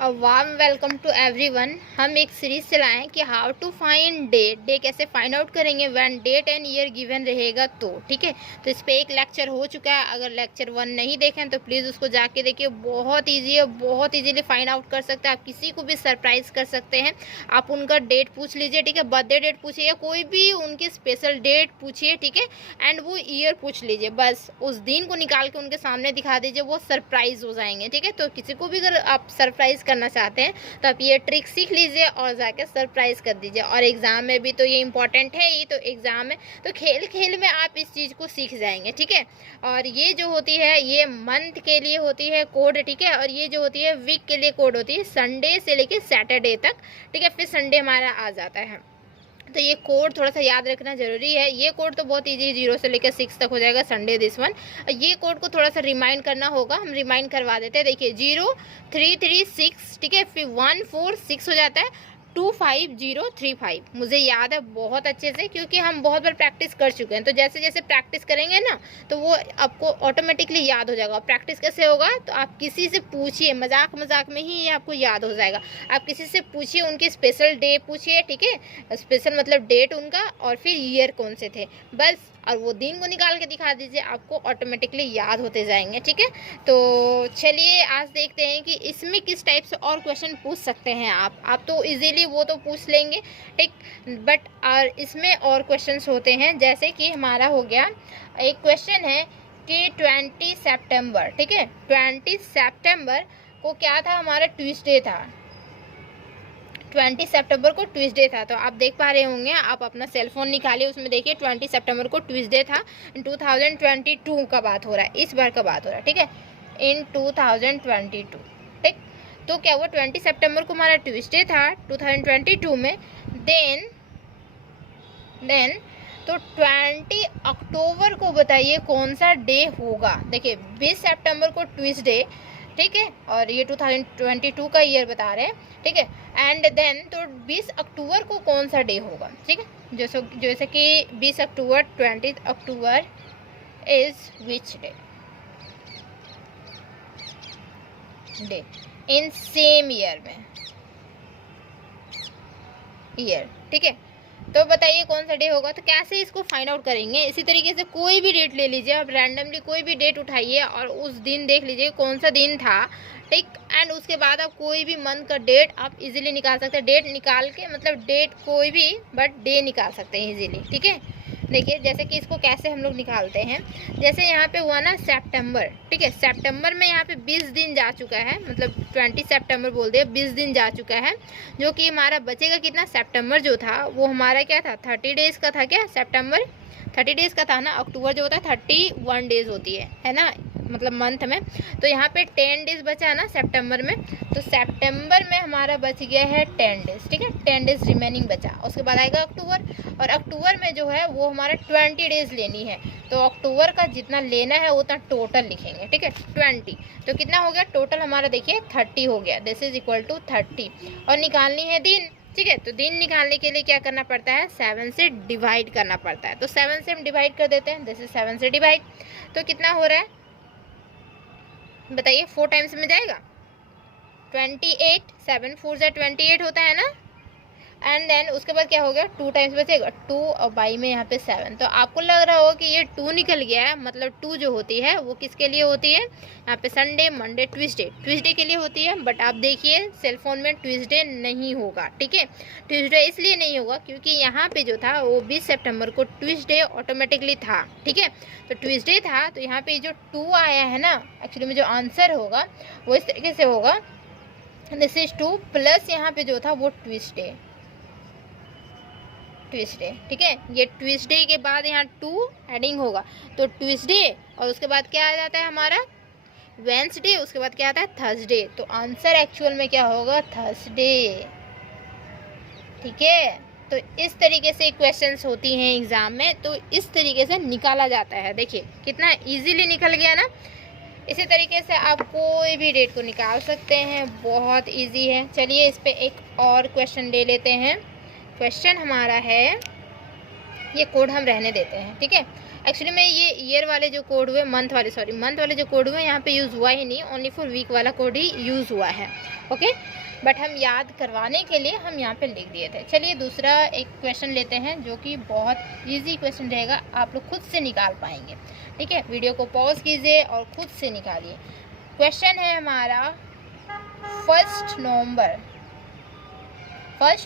Warm welcome to everyone. हम एक series चलाए हैं कि हाउ टू फाइंड डे कैसे फाइंड आउट करेंगे when date and year given रहेगा तो ठीक है। तो इस पे एक लेक्चर हो चुका है, अगर लेक्चर 1 नहीं देखें तो प्लीज़ उसको जाके देखिए। बहुत इजी है, बहुत इजीली फाइंड आउट कर सकते हैं। आप किसी को भी सरप्राइज कर सकते हैं। आप उनका डेट पूछ लीजिए, ठीक है, बर्थडे डेट पूछिए या कोई भी उनकी स्पेशल डेट पूछिए, ठीक है, एंड वो ईयर पूछ लीजिए। बस उस दिन को निकाल के उनके सामने दिखा दीजिए, वो सरप्राइज हो जाएंगे, ठीक है। तो किसी को भी अगर आप सरप्राइज करना चाहते हैं तो आप ये ट्रिक सीख लीजिए और जाके सरप्राइज कर दीजिए। और एग्जाम में भी तो ये इम्पोर्टेंट है ही, तो एग्जाम में तो खेल खेल में आप इस चीज़ को सीख जाएंगे, ठीक है। और ये जो होती है ये मंथ के लिए होती है कोड, ठीक है, और ये जो होती है वीक के लिए कोड होती है, संडे से लेके सैटरडे तक, ठीक है। फिर संडे हमारा आ जाता है, तो ये कोड थोड़ा सा याद रखना जरूरी है। ये कोड तो बहुत इजी, 0 से लेकर 6 तक हो जाएगा, संडे दिस वन। ये कोड को थोड़ा सा रिमाइंड करना होगा, हम रिमाइंड करवा देते हैं। देखिए 0336, ठीक है, फिर 146 हो जाता है, 25035। मुझे याद है बहुत अच्छे से क्योंकि हम बहुत बार प्रैक्टिस कर चुके हैं। तो जैसे जैसे प्रैक्टिस करेंगे ना तो वो आपको ऑटोमेटिकली याद हो जाएगा। प्रैक्टिस कैसे होगा, तो आप किसी से पूछिए, मजाक मजाक में ही ये आपको याद हो जाएगा। आप किसी से पूछिए, उनकी स्पेशल डे पूछिए, ठीक है, स्पेशल मतलब डेट उनका, और फिर ईयर कौन से थे, बस, और वो दिन को निकाल के दिखा दीजिए, आपको ऑटोमेटिकली याद होते जाएंगे, ठीक है। तो चलिए आज देखते हैं कि इसमें किस टाइप से और क्वेश्चन पूछ सकते हैं आप तो इजीली वो तो पूछ लेंगे, ठीक, बट और इसमें और क्वेश्चंस होते हैं। जैसे कि हमारा हो गया एक क्वेश्चन है कि 20 सितंबर, ठीक है, 20 सितंबर को क्या था, हमारा ट्यूसडे था। 20 सितंबर को ट्यूसडे था, तो आप देख पा रहे होंगे, आप अपना सेल फोन निकालिए, उसमें देखिए 20 सितंबर को ट्यूसडे था। 2022 का बात हो रहा है, इस बार का बात हो रहा है, ठीक है, इन 2022, ठीक। तो क्या हुआ, 20 सितंबर को हमारा ट्यूसडे था 2022 में। देन तो 20 अक्टूबर को बताइए कौन सा डे होगा। देखिए 20 सितंबर को ट्यूसडे, ठीक है, और ये 2022 का ईयर बता रहे हैं, ठीक है। एंड देन तो 20 अक्टूबर को कौन सा डे होगा, ठीक है, जैसे कि 20 अक्टूबर, 20 October is which day in same year में, ईयर, ठीक है। तो बताइए कौन सा डे होगा। तो कैसे इसको फाइंड आउट करेंगे, इसी तरीके से कोई भी डेट ले लीजिए, आप रैंडमली कोई भी डेट उठाइए और उस दिन देख लीजिए कौन सा दिन था, ठीक, एंड उसके बाद आप कोई भी मंथ का डेट आप इजीली निकाल सकते हैं। डेट निकाल के मतलब डेट कोई भी, बट डे निकाल सकते हैं इजीली, ठीक है। देखिए जैसे कि इसको कैसे हम लोग निकालते हैं, जैसे यहाँ पे हुआ ना सितंबर, ठीक है, सितंबर में यहाँ पे 20 दिन जा चुका है, मतलब 20 सितंबर बोल दिया, 20 दिन जा चुका है, जो कि हमारा बचेगा कितना, सितंबर जो था वो हमारा क्या था, 30 डेज का था क्या, सितंबर 30 डेज का था ना। अक्टूबर जो होता है 31 डेज होती है ना, मतलब मंथ में। तो यहाँ पे 10 डेज बचा है ना सितंबर में, तो सितंबर में हमारा बच गया है 10 डेज, ठीक है, 10 डेज रिमेनिंग बचा। उसके बाद आएगा अक्टूबर, और अक्टूबर में जो है वो हमारा 20 डेज लेनी है। तो अक्टूबर का जितना लेना है उतना टोटल लिखेंगे, ठीक है, 20। तो कितना हो गया टोटल हमारा, देखिए 30 हो गया, दिस इज इक्वल टू 30। और निकालनी है दिन, ठीक है। तो दिन निकालने के लिए क्या करना पड़ता है, 7 से डिवाइड करना पड़ता है। तो 7 से हम डिवाइड कर देते हैं, दिस इज 7 से डिवाइड। तो कितना हो रहा है बताइए, 4 टाइम्स में जाएगा, 28, 7 4 से 28 होता है ना। एंड देन उसके बाद क्या हो गया, 2 टाइम्स बचेगा, 2 और बाई में यहाँ पे 7। तो आपको लग रहा होगा कि ये 2 निकल गया है, मतलब 2 जो होती है वो किसके लिए होती है, यहाँ पे संडे, मंडे, ट्यूसडे के लिए होती है। बट आप देखिए सेलफोन में ट्यूसडे नहीं होगा, ठीक है। ट्यूसडे इसलिए नहीं होगा क्योंकि यहाँ पे जो था वो 20 सितंबर को ट्यूसडे ऑटोमेटिकली था, ठीक है। तो ट्यूसडे था, तो यहाँ पे जो 2 आया है ना, एक्चुअली में जो आंसर होगा वो इस तरीके से होगा, दिस इज 2 प्लस यहाँ पे जो था वो ट्यूसडे, ठीक है। ये ट्यूसडे के बाद यहाँ 2 एडिंग होगा, तो ट्यूसडे, और उसके बाद क्या आ जाता है हमारा वेंसडे, उसके बाद क्या आता है थर्सडे। तो आंसर एक्चुअल में क्या होगा, थर्सडे, ठीक है। तो इस तरीके से क्वेश्चंस होती हैं एग्जाम में, तो इस तरीके से निकाला जाता है। देखिए कितना इजीली निकल गया ना। इसी तरीके से आप कोई भी डेट को निकाल सकते हैं, बहुत इजी है। चलिए इस पे एक और क्वेश्चन ले लेते हैं। क्वेश्चन हमारा है, ये कोड हम रहने देते हैं, ठीक है। एक्चुअली में ये ईयर वाले जो कोड हुए, मंथ वाले जो कोड हुए यहाँ पे यूज़ हुआ ही नहीं, ओनली फॉर वीक वाला कोड ही यूज़ हुआ है। ओके, बट हम याद करवाने के लिए हम यहाँ पे लिख दिए थे। चलिए दूसरा एक क्वेश्चन लेते हैं जो कि बहुत इजी क्वेश्चन रहेगा, आप लोग खुद से निकाल पाएंगे। ठीक है, वीडियो को पॉज कीजिए और खुद से निकालिए। क्वेश्चन है हमारा 1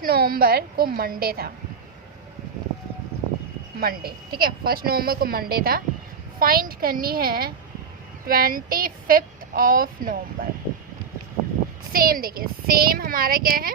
नवंबर को मंडे था, मंडे। ठीक है, 1 नवंबर को मंडे था। फाइंड करनी है 25 नवंबर। सेम देखिए, सेम हमारा क्या है,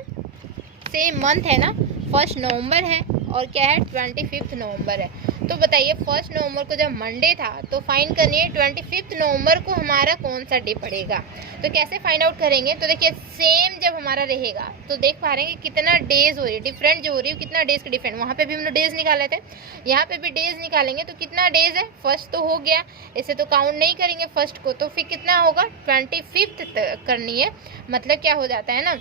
सेम मंथ है ना, 1 नवंबर है और क्या है 25 नवंबर है। तो बताइए 1 नवंबर को जब मंडे था तो फाइंड करनी है 25 नवंबर को हमारा कौन सा डे पड़ेगा। तो कैसे फाइंड आउट करेंगे, तो देखिए सेम जब हमारा रहेगा तो देख पा रहे हैं कि कितना डेज हो रही है, डिफरेंट जो हो रही है, कितना डेज का डिफरेंट। वहाँ पे भी हम लोग डेज निकाले थे, यहाँ पे भी डेज निकालेंगे। तो कितना डेज है, फर्स्ट तो हो गया, इसे तो काउंट नहीं करेंगे फर्स्ट को, तो फिर कितना होगा 25 करनी है। मतलब क्या हो जाता है ना,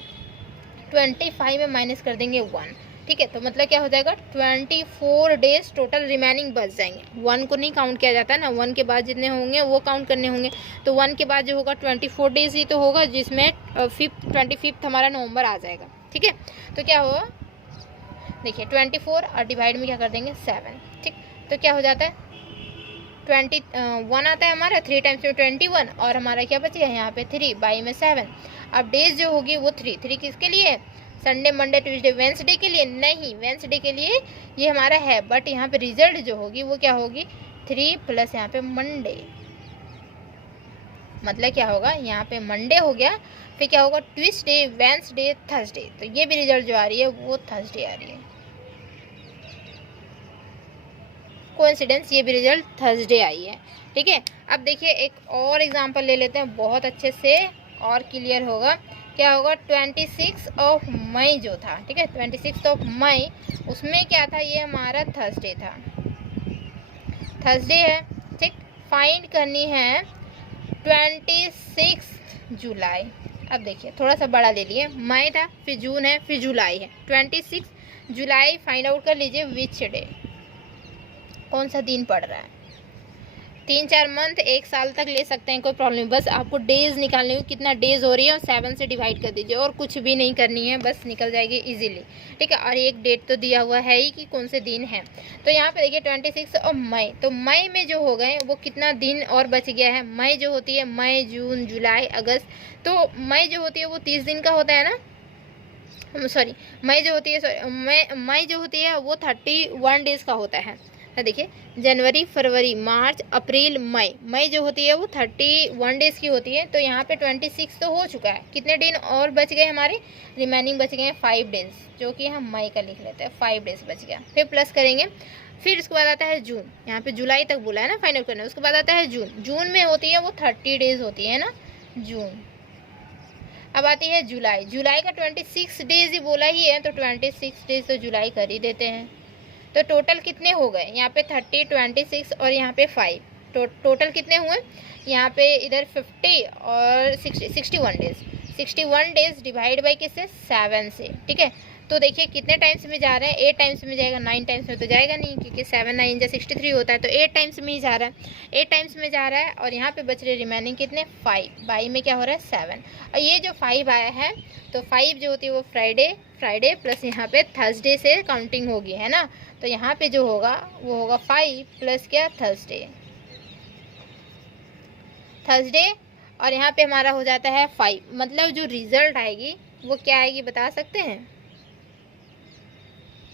25 में माइनस कर देंगे 1। ठीक है, तो मतलब क्या हो जाएगा 24 डेज टोटल रिमेनिंग बच जाएंगे। 1 को नहीं काउंट किया जाता है ना, 1 के बाद जितने होंगे वो काउंट करने होंगे। तो 1 के बाद जो होगा 24 डेज ही तो होगा, जिसमें 25 हमारा नवंबर आ जाएगा। ठीक है, तो क्या होगा देखिए 24 और डिवाइड में क्या कर देंगे 7। ठीक, तो क्या हो जाता है 21 आता है हमारा, 3 टाइम्स में 21 और हमारा क्या बचेगा यहाँ पे 3 बाई में 7। अब डेज जो होगी वो 3 किसके लिए, संडे मंडे ट्यूसडे वेंसडे के लिए नहीं, वेंसडे के लिए ये हमारा है, बट यहाँ पे रिजल्ट जो होगी वो क्या होगी 3 प्लस यहाँ पे मंडे। मतलब क्या होगा, यहाँ पे मंडे हो गया, फिर क्या होगा ट्यूसडे वेंसडे थर्सडे। तो ये भी रिजल्ट जो आ रही है वो थर्सडे आ रही है। कोइंसिडेंस, ये भी रिजल्ट थर्सडे आई है। ठीक है, अब देखिए एक और एग्जांपल ले लेते हैं, बहुत अच्छे से और क्लियर होगा। क्या होगा 26 मई जो था, ठीक है 26 मई, उसमें क्या था, ये हमारा थर्सडे था, थर्सडे है। ठीक, फाइंड करनी है 26 जुलाई। अब देखिए थोड़ा सा बड़ा ले लिए, मई था, फिर जून है, फिर जुलाई है, 26 जुलाई फाइंड आउट कर लीजिए विच डे, कौन सा दिन पड़ रहा है। 3-4 मंथ 1 साल तक ले सकते हैं, कोई प्रॉब्लम नहीं। बस आपको डेज निकालने हो, कितना डेज हो रही है और 7 से डिवाइड कर दीजिए, और कुछ भी नहीं करनी है, बस निकल जाएगी इजीली। ठीक है, और एक डेट तो दिया हुआ है ही कि कौन से दिन है। तो यहाँ पे देखिए 26 और मई, तो मई में जो हो गए वो कितना दिन और बच गया है। मई जो होती है, मई जून जुलाई अगस्त, तो मई जो होती है वो 30 दिन का होता है ना, सॉरी मई जो होती है, मई जो होती है वो 31 डेज का होता है। देखिए जनवरी फरवरी मार्च अप्रैल मई, मई जो होती है वो 31 डेज की होती है। तो यहाँ पे 26 तो हो चुका है, कितने दिन और बच गए हमारे, रिमेनिंग बच गए हैं 5 डेज, जो कि हम मई का लिख लेते हैं, 5 डेज बच गया। फिर प्लस करेंगे, फिर उसके बाद आता है जून, यहाँ पे जुलाई तक बोला है ना फाइनल करना, उसके बाद आता है जून, जून में होती है वो 30 डेज होती है ना जून। अब आती है जुलाई, जुलाई का 26 डेज ही बोला ही है, तो 26 डेज तो जुलाई कर ही देते हैं। तो टोटल कितने हो गए, यहाँ पे 30 26 और यहाँ पे 5, टोटल कितने हुए यहाँ पे, इधर 50 और 61 डेज, 61 डेज डिवाइड बाई किससे 7 से। ठीक है, तो देखिए कितने टाइम्स में जा रहे हैं, 8 टाइम्स में जाएगा, 9 टाइम्स में तो जाएगा नहीं, क्योंकि 7 9 63 होता है, तो 8 टाइम्स में ही जा रहा है, 8 टाइम्स में जा रहा है। और यहाँ पे बच रहे रिमेनिंग कितने 5, बाई में क्या हो रहा है 7, और ये जो 5 आया है, तो 5 जो होती है वो फ्राइडे प्लस यहाँ पे थर्सडे से काउंटिंग होगी, है ना। तो यहाँ पे जो होगा वो होगा 5 प्लस क्या थर्सडे, और यहाँ पे हमारा हो जाता है 5। मतलब जो रिजल्ट आएगी वो क्या आएगी बता सकते हैं,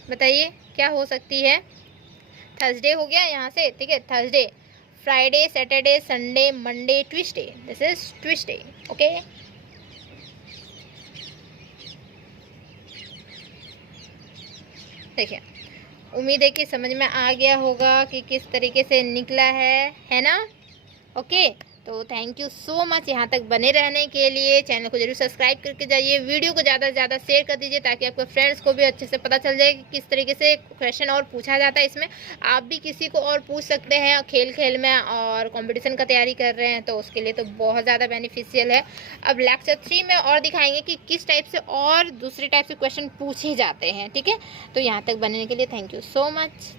बताइए क्या हो सकती है। थर्सडे हो गया यहाँ से, ठीक है, Thursday, Friday Saturday Sunday Monday Tuesday, this is Tuesday. Okay, देखिए उम्मीद है कि समझ में आ गया होगा कि किस तरीके से निकला है ना। ओके, तो थैंक यू सो मच यहाँ तक बने रहने के लिए। चैनल को जरूर सब्सक्राइब करके जाइए, वीडियो को ज़्यादा से ज़्यादा शेयर कर दीजिए, ताकि आपके फ्रेंड्स को भी अच्छे से पता चल जाए कि किस तरीके से क्वेश्चन और पूछा जाता है। इसमें आप भी किसी को और पूछ सकते हैं, खेल खेल में और कंपटीशन का तैयारी कर रहे हैं तो उसके लिए तो बहुत ज़्यादा बेनिफिशियल है। अब लेक्चर 3 में और दिखाएंगे कि किस टाइप से और दूसरे टाइप से क्वेश्चन पूछे जाते हैं। ठीक है, तो यहाँ तक बनने के लिए थैंक यू सो मच।